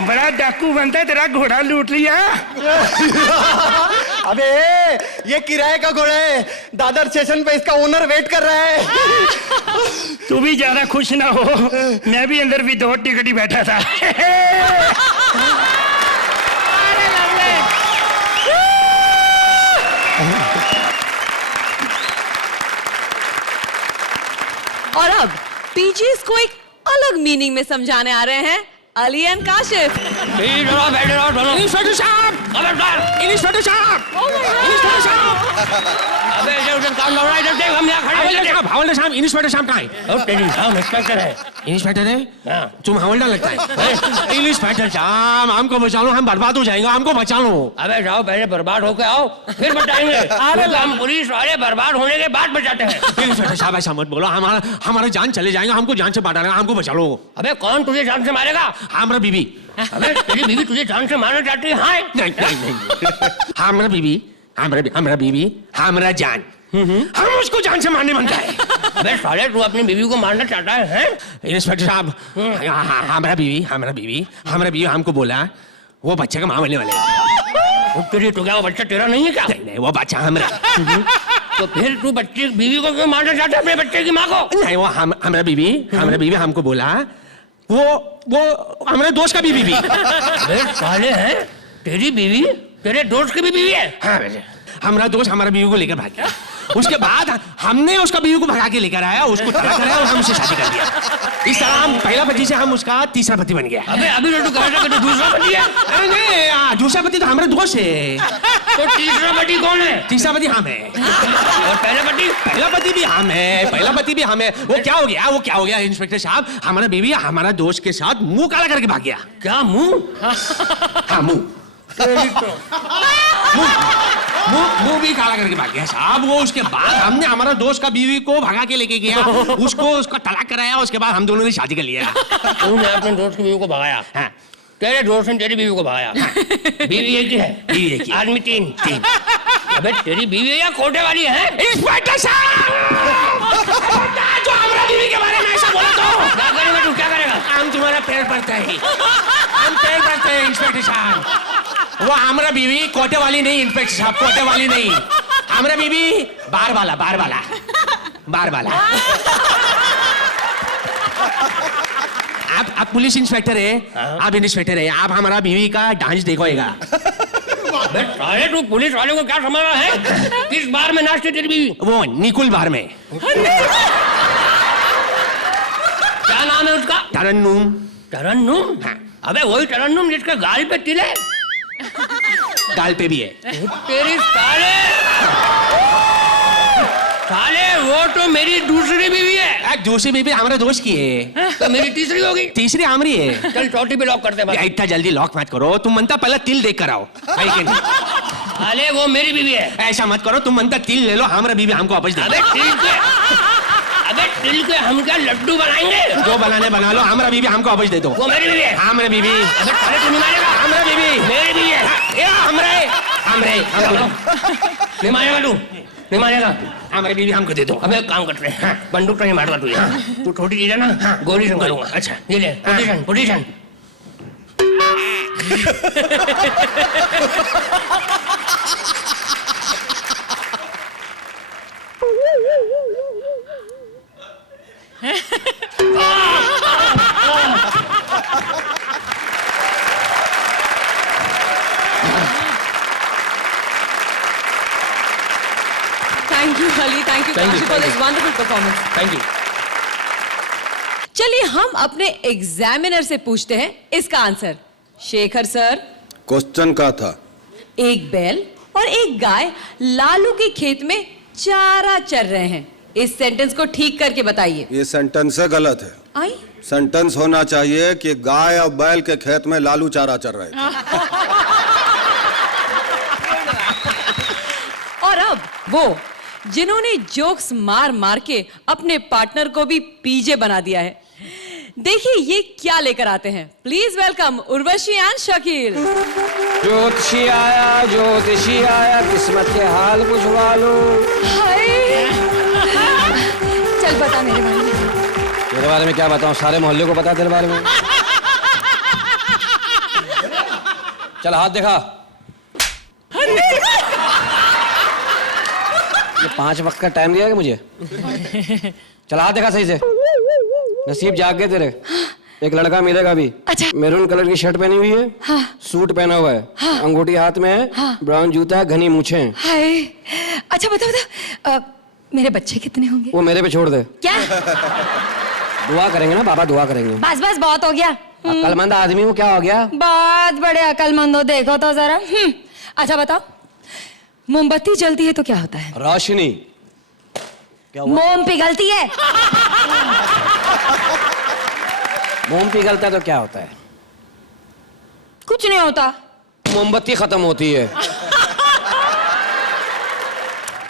बड़ा डाकू बनता है, तेरा घोड़ा लूट लिया। अबे ये किराए का घोड़ा है, दादर स्टेशन पे इसका ओनर वेट कर रहा है। तू भी ज्यादा खुश ना हो, मैं भी अंदर विदाउट टिकट ही बैठा था। और अब पीजीज को एक अलग मीनिंग में समझाने आ रहे हैं अली एंड काशिफ। इंस्पेक्टर साहब, खबरदार! इंस्पेक्टर साहब, इंस्पेक्टर साहब! अबे इधर काम हो रहा है, इधर देख, हम यहाँ खड़े हैं। हवलदार साहब, इंस्पेक्टर साहब कहाँ हैं? तेरी साहब इंस्पेक्टर है। इंस्पेक्टर है? हाँ। तुम हवलदार लगता है। इंस्पेक्टर साहब, हमको बचा लो, हम बर्बाद हो जाएंगे, हमको बचा लो। अबे जाओ, पहले बर्बाद होके आओ, फिर बचाएंगे। अरे हम पुलिस वाले बर्बाद होने के बाद बचाते हैं। इंस्पेक्टर साहब ऐसा मत बोलो, हमारा जान चले जाएगा, हमको जान से मारना, हमको बचा लो। अबे कौन तुझे जान से मारेगा? हमारा बीवी। अबे तेरी बीवी तुझे जान से मारना चाहती है? हाँ? नहीं। हमारा बीवी, हमारा बीवी, हमारा जान, हम उसको जान से मारने बनता है। अबे साले तू अपनी बीवी को मारना चाहता है? इंस्पेक्टर साहब, हमारा बीवी हमको बोला वो बच्चे का माँ बनने वाले हैं। तेरी तो क्या वो बच्चा तेरा नहीं है क्या? नहीं, वो बच्चा हमारा। तो फिर तू बच्चे बीवी को क्यों मारना चाहता है, अपने बच्चे की माँ को? नहीं, वो हमारा बीवी हमको बोला वो हमारे दोस्त का भी बीवी। अबे साले हैं, तेरी बीवी तेरे दोस्त की भी बीवी है? हाँ, हमारा दोस्त हमारा बीवी को लेकर भाग गया। उसके बाद हमने उसका बीवी को भगा के लेकर आया, उसको तलाक कराया और हम उससे शादी कर दिया। इस तरह हम पहला पति से हम उसका तीसरा पति बन गया। अबे अभी तो कह रहा है कि दूसरा पति है? अरे नहीं, दूसरा पति तो हमारे दोस्त है। तो तीसरा पति कौन है? तीसरा पति हम है। और पहला पति? पहला पति भी हम है, पहला पति भी हम है। वो क्या हो गया इंस्पेक्टर साहब, हमारा बीवी हमारा दोस्त के साथ मुंह काला करके भाग गया। क्या मुंह? हाँ मुंह भी काला करके भाग गया साहब। वो उसके बाद हमने हमारा दोस्त का बीवी को भगा के लेके गया, उसका तलाक कराया, उसके बाद हम दोनों ने शादी कर लिया। तुमने अपने दोस्त की बीवी को भगाया? हाँ। तेरे दोस्त ने तेरी बीवी को भगाया? हाँ। बीवी एक ही है? बीवी एक ही। आदमी तीन। अबे तेरी बीवी या कोटे वाली है? इंस्पेक्टर साहब, जो हमारा बीवी के बारे में ऐसा बोला तो क्या करेगा तू? क्या करेगा? हम तुम्हारा पैर पड़ता है, हम पैर पड़ते हैं इंस्पेक्टर साहब। वो हमारा बीवी कोटे वाली नहीं इंस्पेक्टर साहब, कोटे वाली नहीं। हमारा बीवी बार वाला। आप पुलिस इंस्पेक्टर है? आप इंस्पेक्टर है, आप हमारा बीवी का डांस देखोएगा। अरे तू पुलिस वाले को क्या समझ रहा है? किस बार में नाचती तेरी बीवी? वो निकुल बार में। क्या नाम है उसका? तरन्नुम। हाँ। अबे वही तरन्नुम जिसके गाल पे तिल है? गाल पे भी है। तेरी साले वो तो मेरी दूसरी बीवी है। दूसरी बीवी हमारे दोस्त की है। तो मेरी तीसरी होगी? तीसरी हमारी है। चल चौथी पे लॉक करते हैं। इतना जल्दी लॉक मत करो, तुम मनता पहले तिल देख कर आओ। साले वो मेरी बीवी है। ऐसा मत करो, तुम मनता तिल ले लो, हमारा बीवी हमको वापस दे। अबे तिल के हम क्या लड्डू बनाएंगे? जो बनाने बना लो, हमारा बीवी हमको वापस दे दो। वो मेरी बीवी है। हमारा बीवी। अबे साले तू नहीं मानेगा? हमारा बीवी मेरी बीवी है। हमरे नहीं मानेगा तू? नहीं मारेगा? हाँ मेरी बीवी हमको दे दो। अब एक काम करते हैं, हाँ, बंदूक तो नहीं मारता तू यहाँ, तू छोटी चीज है ना, हाँ, गोली से करूंगा। अच्छा ये ले, position position. Thank you Ali, thank you Kashi for this wonderful performance. Thank you. चलिए हम अपने एग्जामिनर से पूछते हैं इसका आंसर। शेखर सर, क्वेश्चन का था एक बैल और एक गाय लालू के खेत में चारा चर रहे हैं। इस सेंटेंस को ठीक करके बताइए। ये सेंटेंस गलत है। आई सेंटेंस होना चाहिए कि गाय और बैल के खेत में लालू चारा चर रहे थे। और अब वो जिन्होंने जोक्स मार मार के अपने पार्टनर को भी पीजे बना दिया है, देखिए ये क्या लेकर आते हैं। Please welcome Urvashi and Shakeel. ज्योतिषी आया किस्मत के हाल पूछवा लो। चल बता मेरे बारे में। तेरे बारे में क्या बताऊं, सारे मोहल्ले को पता है तेरे बारे में। चल हाथ दिखा। ये 5 वक्त का टाइम दिया है मुझे। चल हाथ दिखा सही से। नसीब जाग गए तेरे। एक लड़का मिलेगा अभी। अच्छा। मैरून कलर की शर्ट पहनी हुई है, हाँ। सूट पहना हुआ है, हाँ। अंगूठी हाथ में है, हाँ। ब्राउन जूता है, घनी मूछें हैं। हाय, अच्छा बता मेरे बच्चे कितने होंगे? वो मेरे पे छोड़ दे। क्या? दुआ करेंगे ना बाबा, दुआ करेंगे। बस बस बहुत हो गया। अक्लमंद आदमी हूँ, क्या हो गया? बहुत बड़े अकलमंद हो, देखो तो जरा। अच्छा बताओ, मोमबत्ती जलती है तो क्या होता है? रोशनी। क्या हुआ? मोम पिघलती है। मोम पिघलता है तो क्या होता है? कुछ नहीं होता। मोमबत्ती खत्म होती है।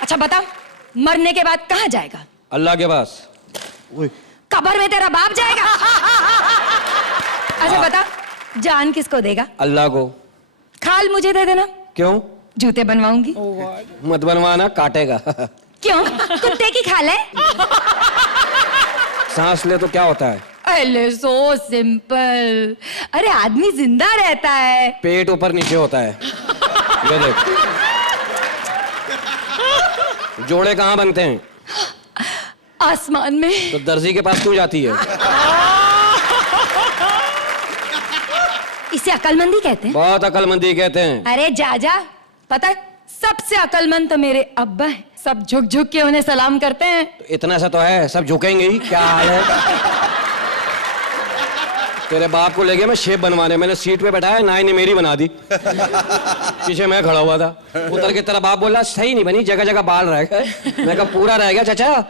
अच्छा बता, मरने के बाद कहाँ जाएगा? अल्लाह के पास। कब्र में तेरा बाप जाएगा। अच्छा बता, जान किसको देगा? अल्लाह को। खाल मुझे दे देना। क्यों? जूते बनवाऊंगी। मत बनवाना, काटेगा। क्यों? कुत्ते की खाल है। सांस ले तो क्या होता है? अरे सो सिंपल। अरे आदमी जिंदा रहता है। पेट ऊपर नीचे होता है। ये देख। जोड़े कहाँ बनते हैं? आसमान में। तो दर्जी के पास क्यों जाती है? इसे अकलमंदी कहते हैं। बहुत अकलमंदी कहते हैं। अरे जा पता है, सबसे अकलमंद तो मेरे अब्बा है। सब झुक झुक के उन्हें सलाम करते हैं। तो इतना सा तो है, सब झुकेंगे ही। क्या हाल है? तेरे बाप को ले गया मैं शेप बनवाने, मैंने सीट पे बैठाया, नाई ने मेरी बना दी। पीछे मैं खड़ा हुआ था। उतर के तेरा बाप बोला सही नहीं बनी, जगह जगह बाल रह गए। मैं कहा पूरा रह गया चाचा।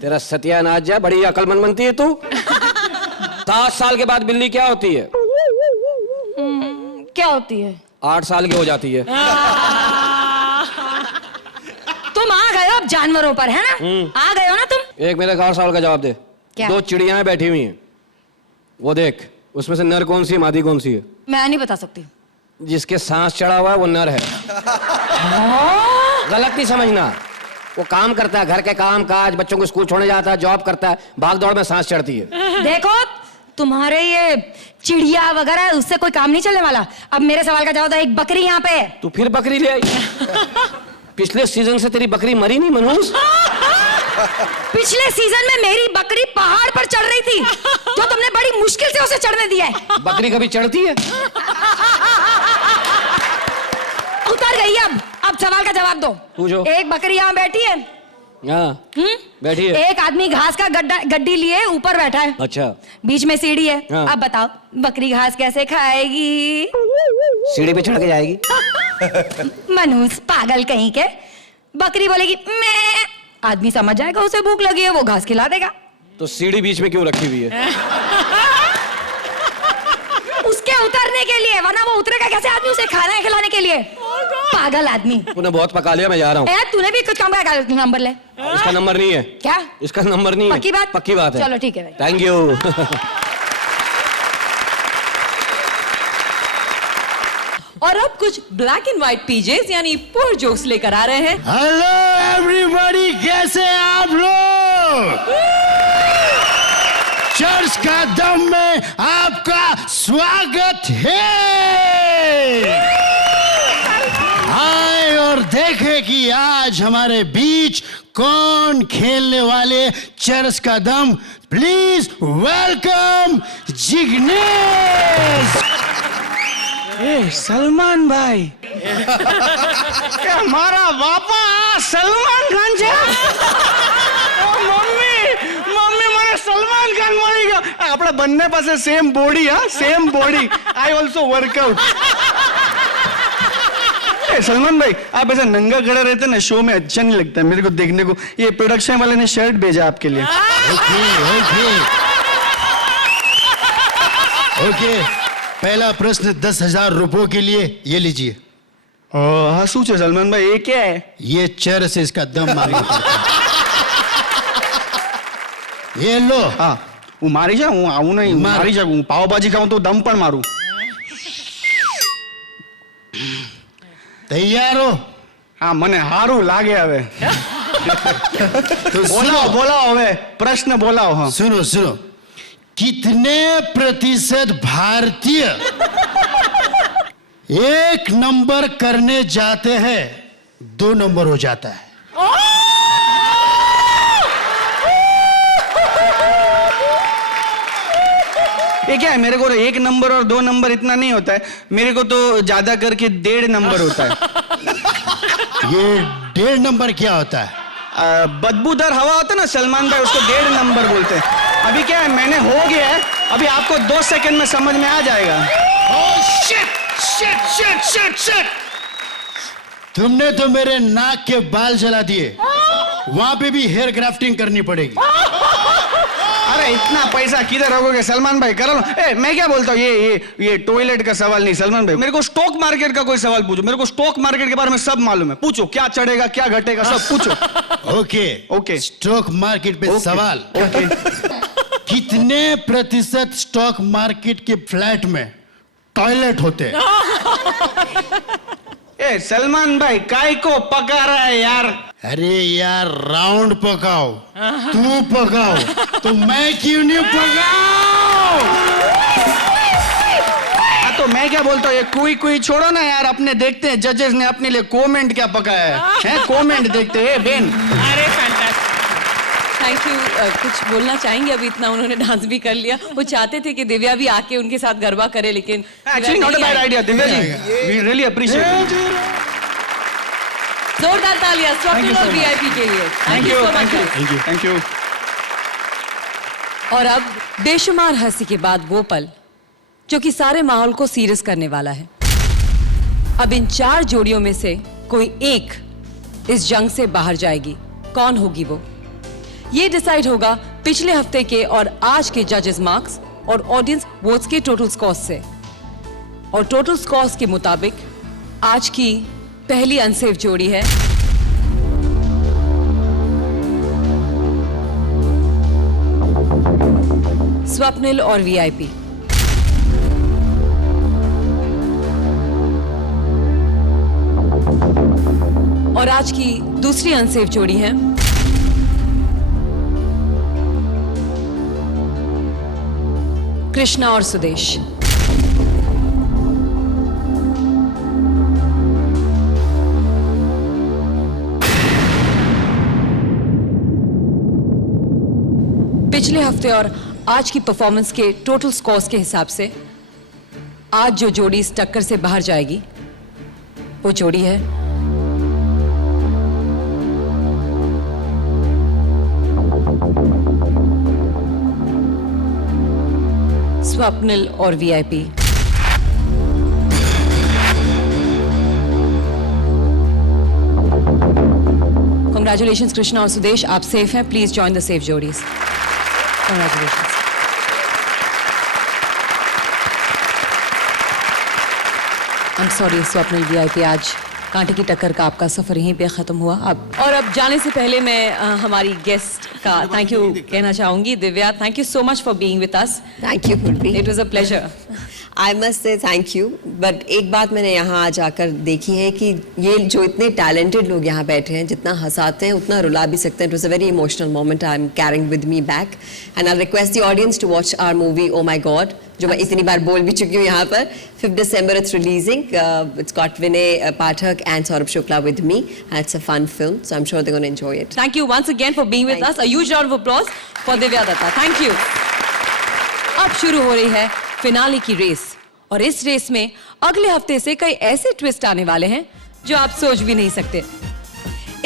तेरा सत्यानाश जा, बड़ी अकलमंद बनती है तू। 7 साल के बाद बिल्ली क्या होती है? क्या होती है? 8 साल की हो जाती है। तुम आ गए हो अब जानवरों पर, है ना? आ गए हो ना तुम? एक मेरे 8 साल का जवाब दे। क्या? 2 चिड़ियाएं बैठी हुई हैं, वो देख, उसमें से नर कौन सी है, मादी कौन सी है? मैं नहीं बता सकती। जिसके सांस चढ़ा हुआ है वो नर है। गलत नहीं समझना। वो काम करता है, घर के काम काज, बच्चों को स्कूल छोड़ने जाता है, जॉब करता है, भाग दौड़ में सांस चढ़ती है। देखो तुम्हारे ये चिड़िया वगैरह उससे कोई काम नहीं चलने वाला। अब मेरे सवाल का जवाब दो। एक बकरी यहाँ पे है। तू फिर बकरी ले आई? पिछले सीजन से तेरी बकरी मरी नहीं मनहूस? पिछले सीजन में मेरी बकरी पहाड़ पर चढ़ रही थी, तो तुमने बड़ी मुश्किल से उसे चढ़ने दिया है। बकरी कभी चढ़ती है? उतर गई। अब सवाल का जवाब दो। पूछो। एक बकरी यहाँ बैठी है। हाँ बैठी है। एक आदमी घास का गड्डी लिए ऊपर बैठा है। अच्छा। बीच में सीढ़ी है। हाँ। अब बताओ बकरी घास कैसे खाएगी? सीढ़ी पे चढ़ के जाएगी। मनहूस पागल कहीं के। बकरी बोलेगी मैं, आदमी समझ जाएगा उसे भूख लगी है, वो घास खिला देगा। तो सीढ़ी बीच में क्यों रखी हुई है? उसके उतरने के लिए, वरना वो उतरेगा कैसे आदमी उसे खाना खिलाने के लिए? पागल आदमी। तूने बहुत पका लिया, मैं जा रहा हूँ। तूने भी कुछ काम का नंबर ले। इसका नंबर नहीं है। क्या? इसका नंबर नहीं है। पक्की बात? पक्की बात है। चलो ठीक है भाई। Thank you. और अब कुछ ब्लैक एंड व्हाइट पीजेस यानी पुअर जोक्स लेकर आ रहे हैं। हेलो एवरीबॉडी, कैसे हैं आप लोग? चर्च का दम में आपका स्वागत है। आए और देखें कि आज हमारे बीच कौन खेलने वाले चर्च का दम। Please welcome Jignesh. ए सलमान भाई हमारा बापा सलमान खान છે મમ્મી મને સલમાન ખાન મળી ગયો આપણે બંને પાસે સેમ બોડી હા same body I also workout Salman भाई आप ऐसा नंगा खड़ा रहते ना शो में अच्छा नहीं लगता मेरे को देखने को ये प्रोडक्शन वाले ने शर्ट भेजा आपके लिए ओके पहला प्रश्न 10,000 रुपयों के लिए ये लीजिए। हाँ सूचे सलमान भाई ये क्या है? ये चर से इसका दम मारना पड़ता है। ये लो। हाँ હું મારી જાઉં હું આવું નહીં મારી જાઉં પાવભાજી ખાઉં તો દમ પણ મારું તૈયાર હો? હા મને હારું લાગે હવે બોલાવો હવે પ્રશ્ન બોલાવો। हाँ सुनो सुनो, कितने प्रतिशत भारतीय एक नंबर करने जाते हैं 2 नंबर हो जाता है? ये क्या है मेरे को 1 नंबर और 2 नंबर इतना नहीं होता है मेरे को तो ज्यादा करके 1.5 नंबर होता है। ये 1.5 नंबर क्या होता है? बदबूदार हवा होता है ना सलमान भाई उसको 1.5 नंबर बोलते हैं। अभी क्या है मैंने हो गया है अभी आपको 2 सेकंड में समझ में आ जाएगा। तुमने तो मेरे नाक के बाल जला दिए, वहां पे भी हेयर ग्राफ्टिंग करनी पड़ेगी। अरे इतना पैसा किधर रखोगे सलमान भाई करो। ए मैं क्या बोलता हूँ ये टॉयलेट का सवाल नहीं सलमान भाई मेरे को स्टॉक मार्केट का कोई सवाल पूछो। मेरे को स्टॉक मार्केट के बारे में सब मालूम है पूछो क्या चढ़ेगा क्या घटेगा सब पूछो। ओके ओके स्टॉक मार्केट पे सवाल। ओके कितने प्रतिशत स्टॉक मार्केट के फ्लैट में टॉयलेट होते हैं? ए सलमान भाई काय को पका रहा है यार? अरे यार राउंड पकाओ, तू पकाओ तो मैं क्यों नहीं पकाओ? तो मैं क्या बोलता हूँ ये कोई छोड़ो ना यार अपने देखते हैं जजेस ने अपने लिए कमेंट क्या पकाया है कमेंट देखते हैं बेन। अरे फैंटास्टिक, थैंक यू। कुछ बोलना चाहेंगे? अभी इतना उन्होंने डांस भी कर लिया। वो चाहते थे कि दिव्या भी आके उनके साथ गरबा करे लेकिन actually not a bad idea Divya ji we really appreciate. जोरदार तालियां स्वप्निल और वीआईपी के लिए। Thank you so much. Thank you. और अब बेशुमार हंसी के बाद वो पल जो कि सारे माहौल को सीरियस करने वाला है। अब इन 4 जोड़ियों में से कोई एक इस जंग से बाहर जाएगी। कौन होगी वो? ये डिसाइड होगा पिछले हफ्ते के और आज के जजेस मार्क्स और ऑडियंस वोट्स के टोटल स्कोर्स से। और टोटल स्कोर्स के मुताबिक आज की पहली अनसेफ जोड़ी है स्वप्निल और वीआईपी। और आज की दूसरी अनसेफ जोड़ी है कृष्णा और सुदेश। पिछले हफ्ते और आज की परफॉर्मेंस के टोटल स्कोर्स के हिसाब से आज जो जोड़ी इस टक्कर से बाहर जाएगी वो जोड़ी है स्वप्निल और वीआईपी। Congratulations कृष्णा और सुदेश, आप सेफ हैं। Please join the safe जोड़ीज। Congratulations. I'm sorry Swapnil VIP, आज कांटे की टक्कर का आपका सफर यहीं पे खत्म हुआ। अब जाने से पहले मैं हमारी गेस्ट का थैंक यू कहना चाहूंगी। Divya, thank you so much for being with us. Thank you. It was a pleasure. I must say thank you, but एक बात मैंने यहाँ आ जाकर देखी है कि ये जो इतने टैलेंटेड लोग यहाँ बैठे हैं, जितना हंसाते हैं उतना रुला भी सकते हैं. It was a very emotional moment I am carrying with me back, and I request the audience to watch our movie oh my god, जो मैं इतनी बार बोल भी चुकी हूँ यहाँ पर. 5 December it's releasing. It's got Vinay Pathak and Saurabh Shukla with me, and it's a fun film, so I'm sure they're going to enjoy it. Thank you once again for being with us. A huge round of applause for Divya Datta. Thank you. अब शुरू हो रही है finale की race, और इस race में अगले हफ्ते से कई ऐसे ट्विस्ट आने वाले हैं जो आप सोच भी नहीं सकते.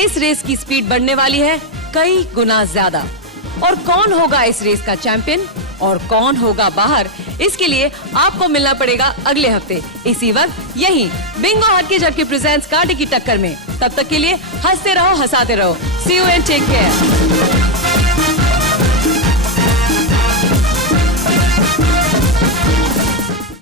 इस रेस की स्पीड बढ़ने वाली है कई गुना ज्यादा, और कौन होगा इस रेस का चैंपियन और कौन होगा बाहर, इसके लिए आपको मिलना पड़ेगा अगले हफ्ते इसी वक्त यही बिंगो हट के झटके प्रेजेंट्स कांटे की टक्कर में. तब तक के लिए हंसते रहो, हंसाते रहो. सी यू एंड टेक केयर.